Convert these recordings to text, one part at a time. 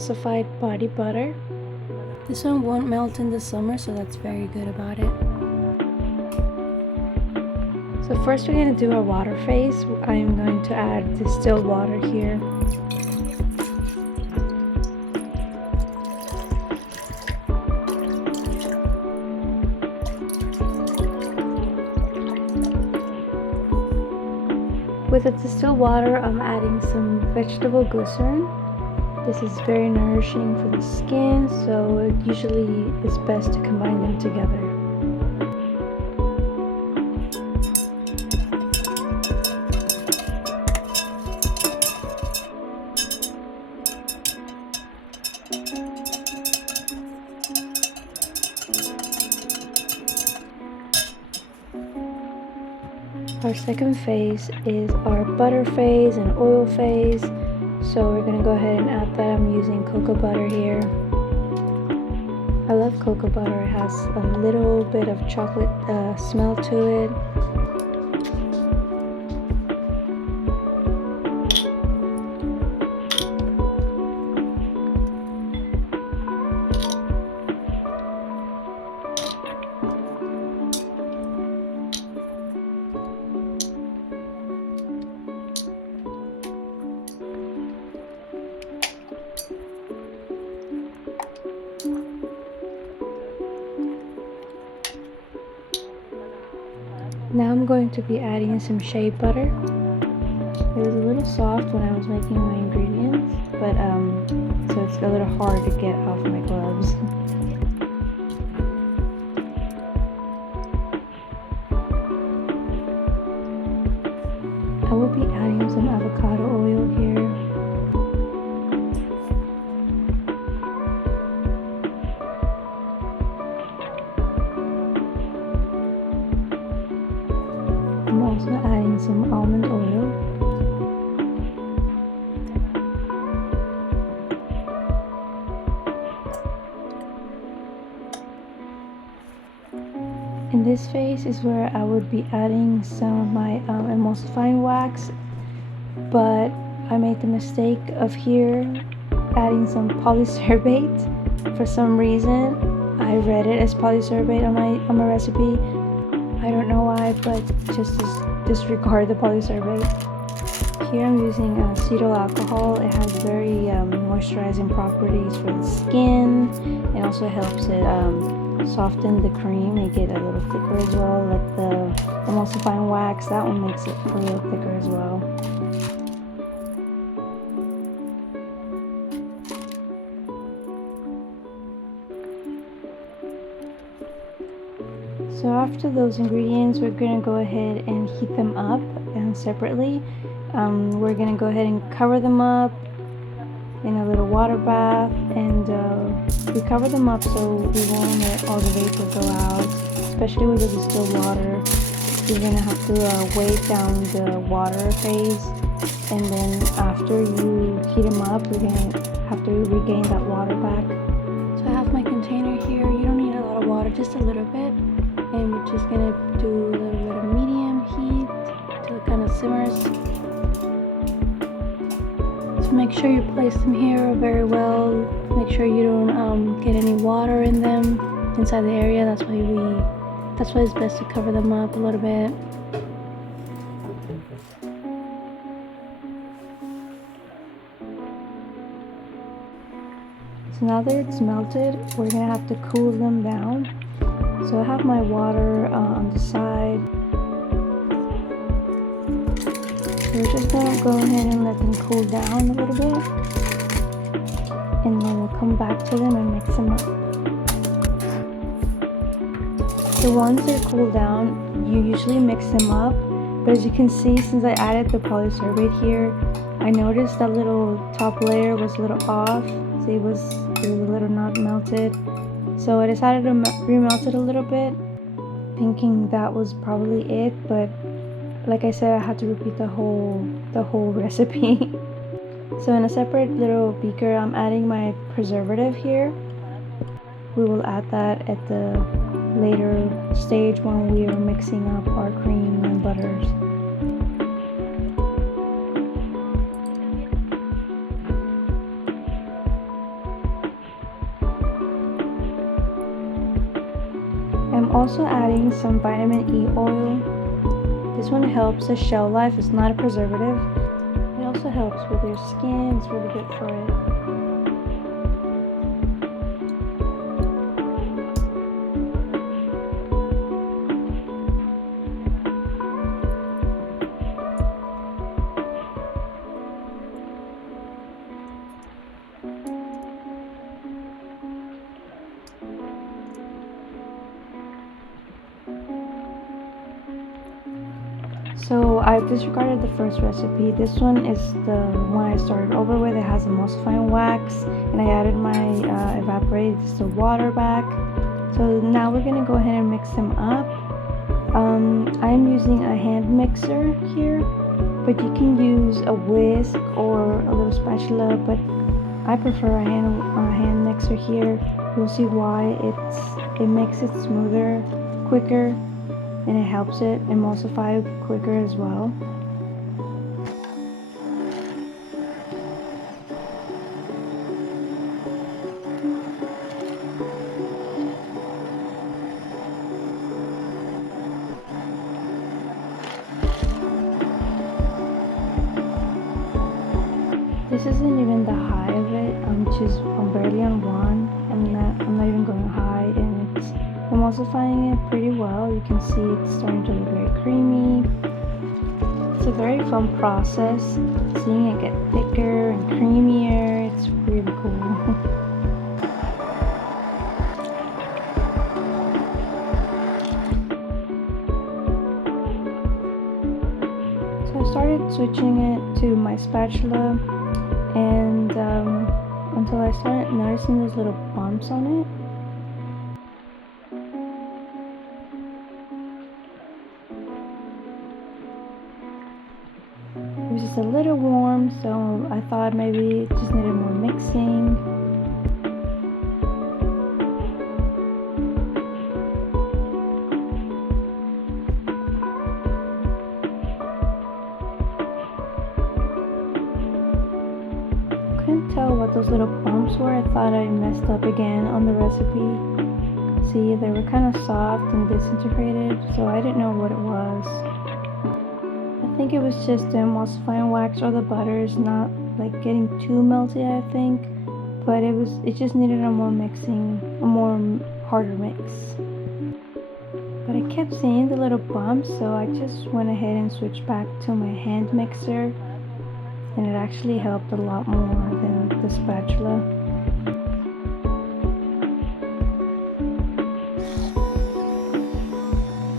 Emulsified Body Butter. This one won't melt in the summer, so that's very good about it. So first we're going to do our water phase. I'm going to add distilled water here. With the distilled water, I'm adding some vegetable glycerin. This is very nourishing for the skin, so it usually is best to combine them together. Our second phase is our butter phase and oil phase. So we're going to go ahead and add that. I'm using cocoa butter here. I love cocoa butter. It has a little bit of chocolate smell to it. Now I'm going to be adding some shea butter. It was a little soft when I was making my ingredients, but so it's a little hard to get off my gloves. I will be adding some avocado oil here. I'm also adding some almond oil. In this phase is where I would be adding some of my emulsifying wax, but I made the mistake of here adding some polysorbate. For some reason, I read it as polysorbate on my recipe. I don't know why, but just disregard the polysorbate. Here I'm using acetyl alcohol. It has very moisturizing properties for the skin, and also helps it soften the cream, make it a little thicker as well. Like the emulsifying wax, that one makes it a little thicker as well. So after those ingredients, we're going to go ahead and heat them up and separately. We're going to go ahead and cover them up in a little water bath, and we cover them up so we won't let all the vapor go out, especially with the distilled water. You're going to have to weigh down the water phase, and then after you heat them up, you're going to have to regain that water back. So I have my container here. You don't need a lot of water, just a little bit. And we're just going to do a little bit of medium heat till it kind of simmers. So make sure you place them here very well. Make sure you don't get any water in them inside the area. That's why it's best to cover them up a little bit. So now that it's melted, we're going to have to cool them down. So I have my water on the side. So we're just going to go ahead and let them cool down a little bit. And then we'll come back to them and mix them up. So once they're cooled down, you usually mix them up. But as you can see, since I added the polysorbate here, I noticed that little top layer was a little off. See, it was a little not melted. So I decided to remelt it a little bit, thinking that was probably it, but like I said, I had to repeat the whole recipe. So in a separate little beaker, I'm adding my preservative here. We will add that at the later stage when we are mixing up our cream and butters. I'm also adding some vitamin E oil. This one helps the shell life. It's not a preservative. It also helps with your skin. It's really good for it. So I disregarded the first recipe. This one is the one I started over with. It has emulsifying wax, and I added my evaporated distilled water back. So now we're gonna go ahead and mix them up. I'm using a hand mixer here, but you can use a whisk or a little spatula, but I prefer a hand mixer here. You'll see why. It makes it smoother, quicker, and it helps it emulsify quicker as well. This isn't even the high of it. I'm barely on 1. I'm not even going high, and it's emulsifying it pretty well. You can see it's starting to look very creamy. It's a very fun process. Seeing it get thicker and creamier, it's really cool. So I started switching it to my spatula, and until I started noticing those little bumps on it. It was just a little warm, so I thought maybe it just needed more mixing. I couldn't tell what those little bumps were. I thought I messed up again on the recipe. See, they were kind of soft and disintegrated, so I didn't know what it was. I think it was just the emulsifying wax or the butter is not like getting too melty, I think, but it just needed a more harder mix. But I kept seeing the little bumps, so I just went ahead and switched back to my hand mixer, and it actually helped a lot more than the spatula.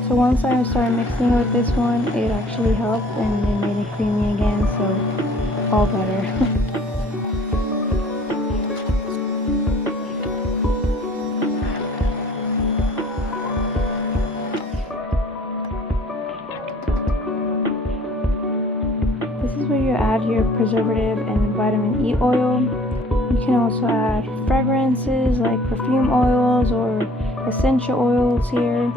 So once I started mixing with this one, it actually helped and it made it creamy again, so all better. This is where you add your preservative and vitamin E oil. You can also add fragrances like perfume oils or essential oils here.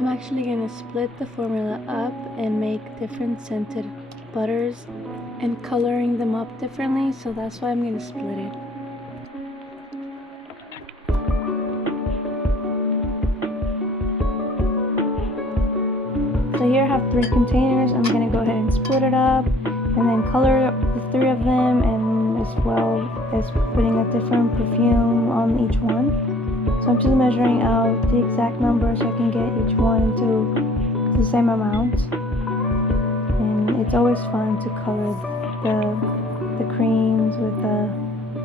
I'm actually going to split the formula up and make different scented butters and coloring them up differently, so that's why I'm going to split it. So here I have 3 containers. I'm going to go ahead and split it up and then color up the 3 of them, and as well as putting a different perfume on each one. So I'm just measuring out the exact number so I can get each one to the same amount. And it's always fun to color the creams with the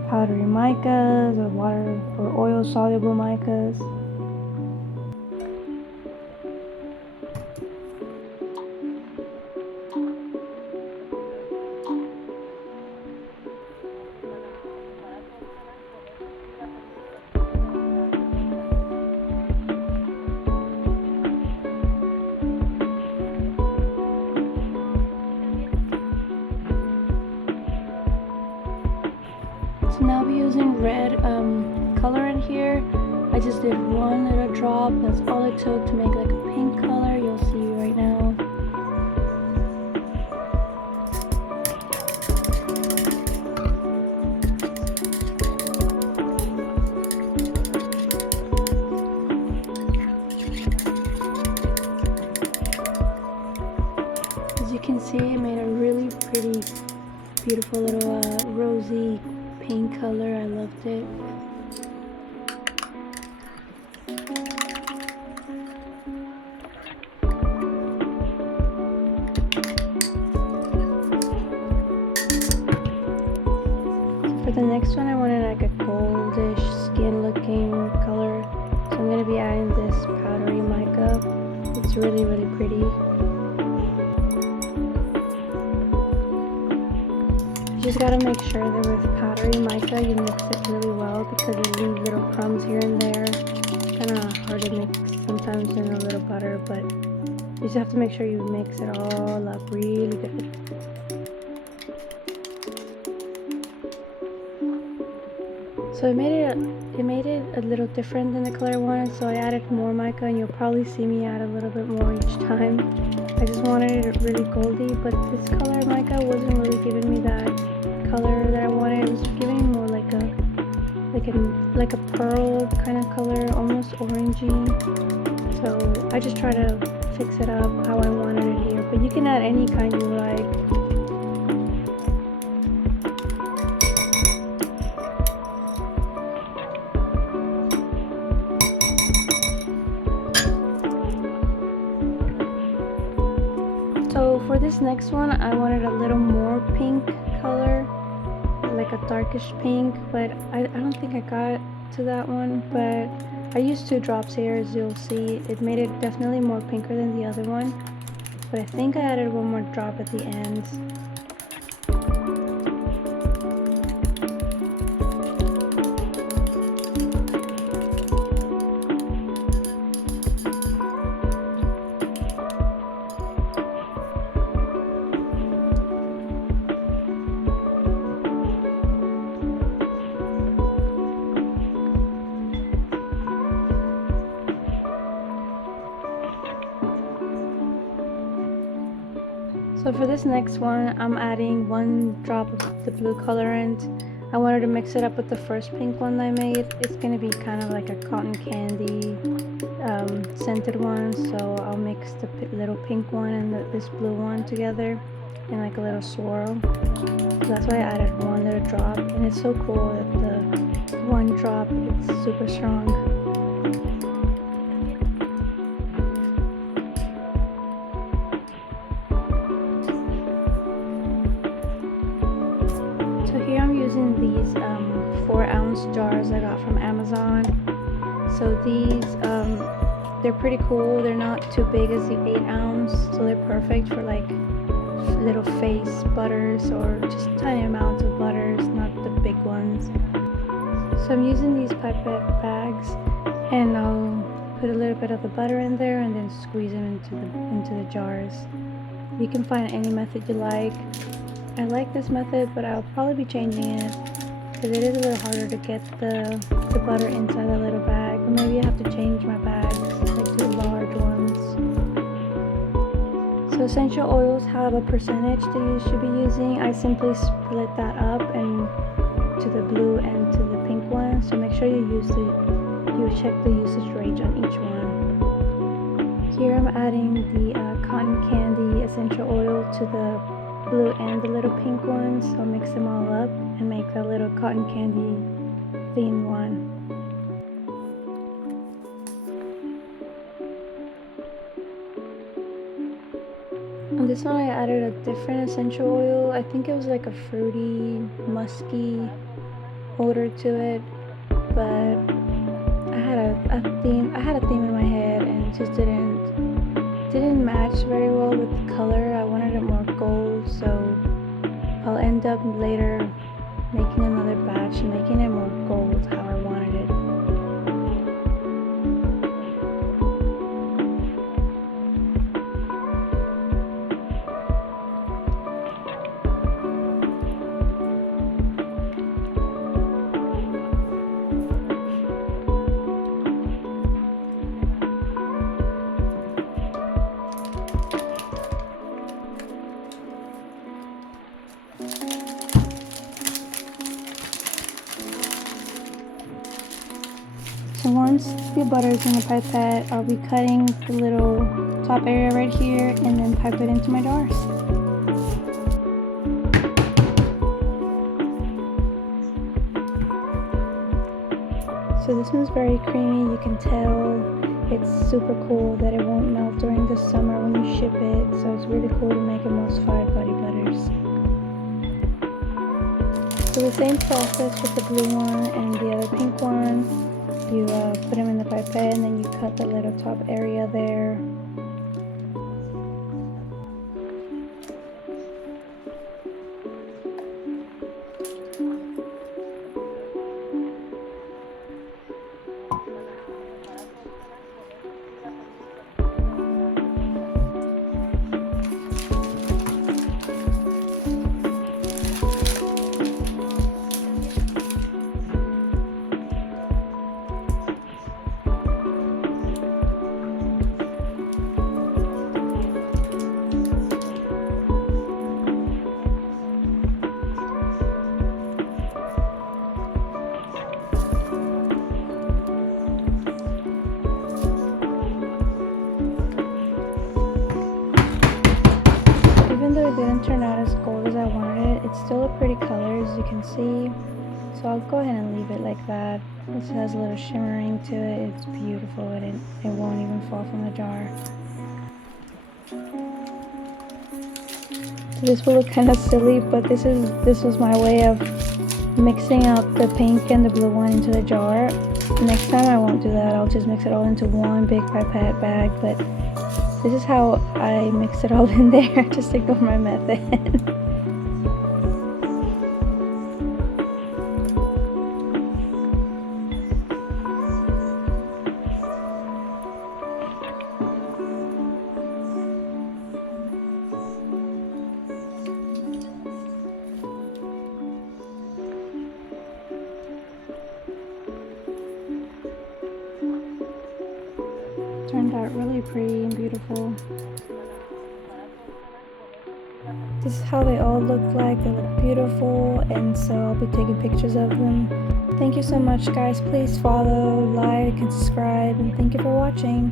powdery micas or water or oil soluble micas. So now we're using red color in here. I just did 1 little drop. That's all it took to make like a pink color. You'll see right now. beautiful little rosy pink color. I loved it. So for the next one, I wanted like a goldish skin looking color. So I'm going to be adding this powdery mica. It's really, really pretty. You just gotta make sure that with powdery mica you mix it really well because it leaves little crumbs here and there. Kind of hard to mix sometimes in a little butter, but you just have to make sure you mix it all up really good. So it made it a little different than the color I wanted, so I added more mica, and you'll probably see me add a little bit more each time. I just wanted it really goldy, but this color mica wasn't really giving me that color that I wanted. It was giving me more like a pearl kind of color, almost orangey. So I just try to fix it up how I wanted it here, but you can add any kind you like. So for this next one, I wanted a little more pink color, like a darkish pink, but I don't think I got to that one. But I used 2 drops here, as you'll see. It made it definitely more pinker than the other one, but I think I added 1 more drop at the end. So for this next one, I'm adding 1 drop of the blue colorant. I wanted to mix it up with the first pink one I made. It's going to be kind of like a cotton candy scented one, so I'll mix the little pink one and this blue one together in like a little swirl. So that's why I added 1 little drop, and it's so cool that the 1 drop, it's super strong. So here I'm using these 4-ounce jars I got from Amazon. So these, they're pretty cool. They're not too big as the 8-ounce, so they're perfect for like little face butters or just tiny amounts of butters, not the big ones. So I'm using these pipette bags, and I'll put a little bit of the butter in there and then squeeze them into the jars. You can find any method you like. I like this method, but I'll probably be changing it because it is a little harder to get the butter inside the little bag. Or maybe I have to change my bags, like the large ones. So essential oils have a percentage that you should be using. I simply split that up and to the blue and to the pink one. So make sure you check the usage range on each one. Here I'm adding the cotton candy essential oil to the blue and the little pink ones. I'll mix them all up and make a little cotton candy themed one. On this one I added a different essential oil. I think it was like a fruity, musky odor to it, but I had a theme in my head, and it just didn't match very well with the color. I wanted it more gold, so I'll end up later making another batch and making it more gold how I wanted it. So once the butter is in the pipette, I'll be cutting the little top area right here and then pipe it into my jars. So this one's very creamy. You can tell it's super cool that it won't melt during the summer when you ship it. So it's really cool to make emulsified body butters. So the same process with the blue one and the other pink one. You put them in the pipette and then you cut the little top area there. Even though it didn't turn out as gold as I wanted it, it's still a pretty color as you can see. So I'll go ahead and leave it like that. This has a little shimmering to it. It's beautiful and it won't even fall from the jar. So this will look kind of silly, but this was my way of mixing up the pink and the blue one into the jar. Next time I won't do that. I'll just mix it all into one big pipette bag, but this is how I mix it all in there. Just ignore my method. Turned out really pretty and beautiful. This is how they all look like. They look beautiful, and so I'll be taking pictures of them. Thank you so much, guys. Please follow, like, and subscribe, and thank you for watching.